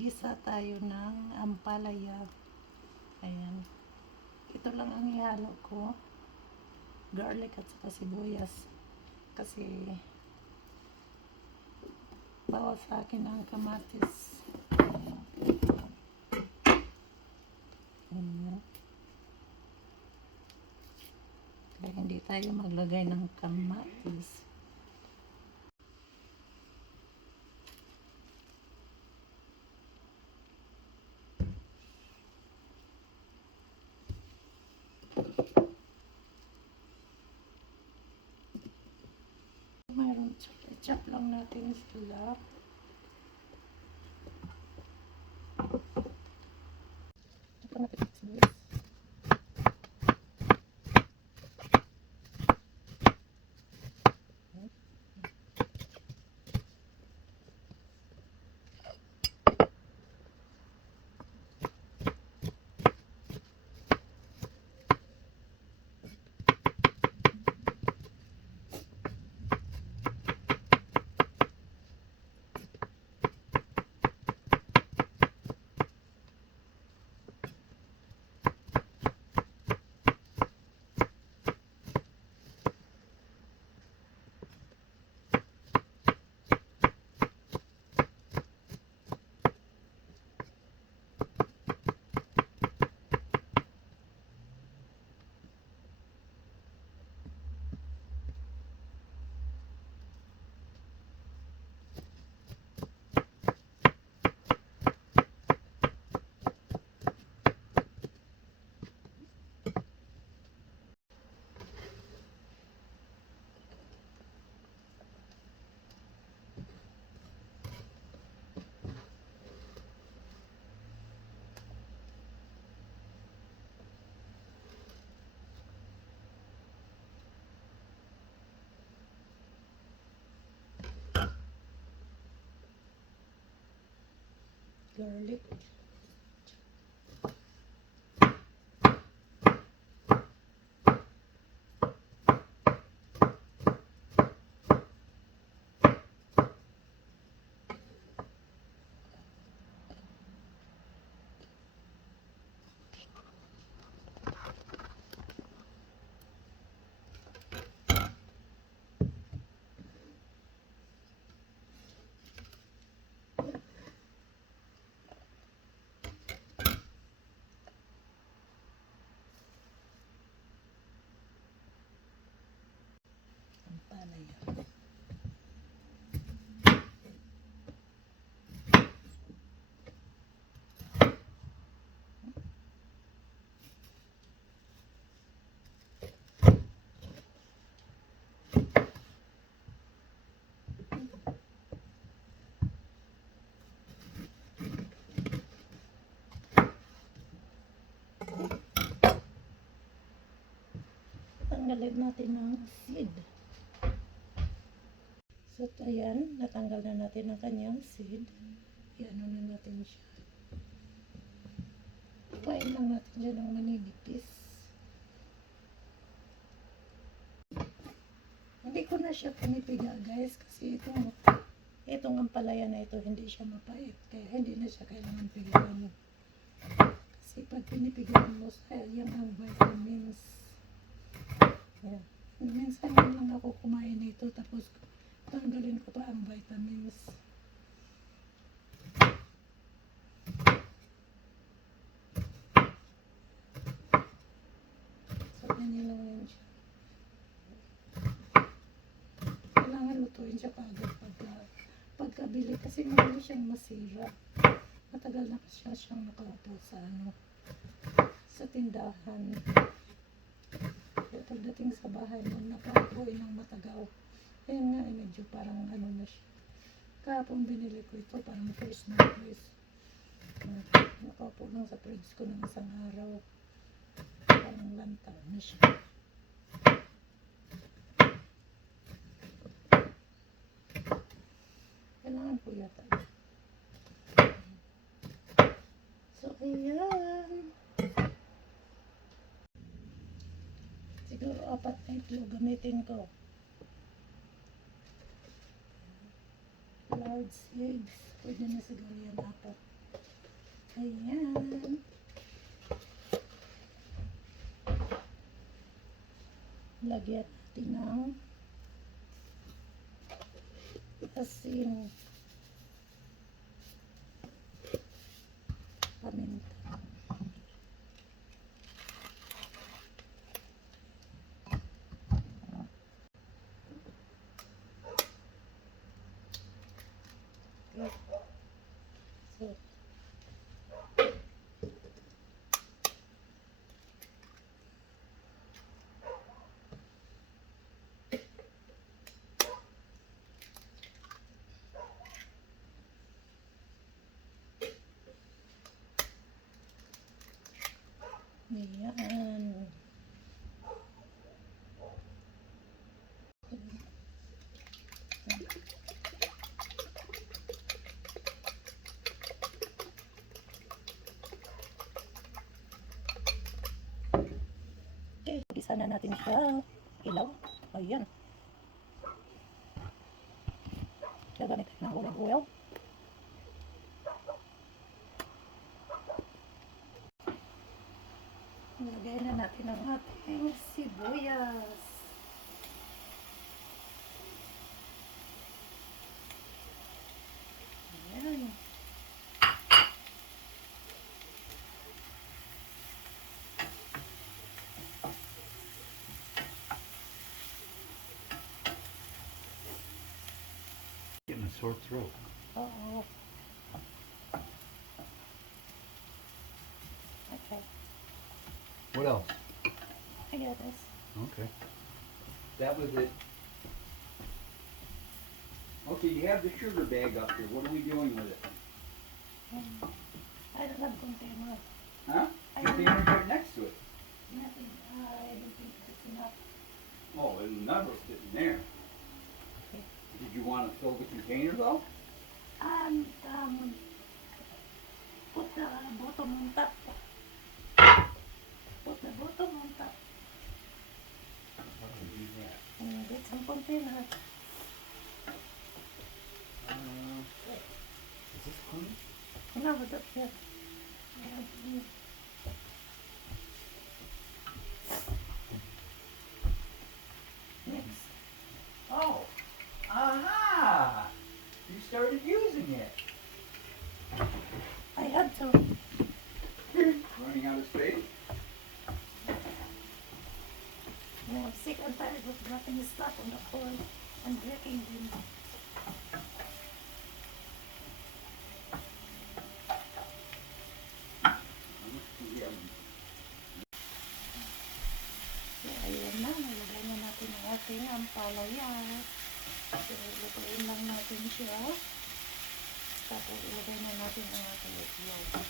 Gisa tayo ng ampalaya. Ayan. Ito lang ang ihalo ko. Garlic at saka sibuyas. Kasi bawal sa akin ang kamatis. Ayan. Kaya hindi tayo maglagay ng kamatis. Mayroon, chop lang natin sila. Chop lang natin sibuyas. Garlic. Ampalaya. Tanggalin natin ng seed. So, ayan, natanggal na natin ang kanyang seed. Iano na natin siya. Pain lang natin dyan ng maninipis. Hindi ko na siya pinipiga, guys, kasi itong ampalaya na ito, hindi siya mapait. Kaya hindi na siya kailangan pigilan. Kasi pag pinipigilan mo, sayang ang vitamins. Ayan. Minsan lang ako kumain nito, tapos tanggalin ko pa ang vitamins. So, ganyan lang yan siya. Kailangan lutuin siya kaagad pagkabili kasi madali siyang masira. Matagal na kasi siyang nakaupo sa tindahan. Kaya pagdating sa bahay mo, nakaupoy ng matagal. Ayan nga, medyo parang ano na siya. Kahapon binili ko ito, parang first na first. Nakaupo lang sa fridge ko ng isang araw. Parang lantaw na siya. Kailangan po yata. So, ayan. Siguro 4 na itlog gamitin ko. Large eggs. Pwede na siguro yan 4. Ayan. Lagyan natin ng asin, paminta. Okay. So, ayan. Okay, isa na natin siya. Ilaw. Ayan. Gagamit tayo ng olive oil. Lagay na natin ang ating sibuyas. Ayan. Getting a sore throat. Oo. Okay. What else? I got this. Okay. That was it. Okay, you have the sugar bag up here. What are we doing with it? I don't have container. Huh? I Container's right next to it. Nothing. I don't think that's enough. Oh, it'll never fit in there. Okay. Did you want to fill the container though? Put the bottom on top. Put the bottom on top. And get some container. Is this clean? No, that's it. Next. Oh. Aha! You started using it. I had to. Running out of space? I'm sick and tired of dropping stuff on the floor and breaking them. Yeah. So, ayan na. Nalagay na natin ang ating ampalaya. So, lutuin lang natin siya. Tapos, ilagay na natin ang ating itlog.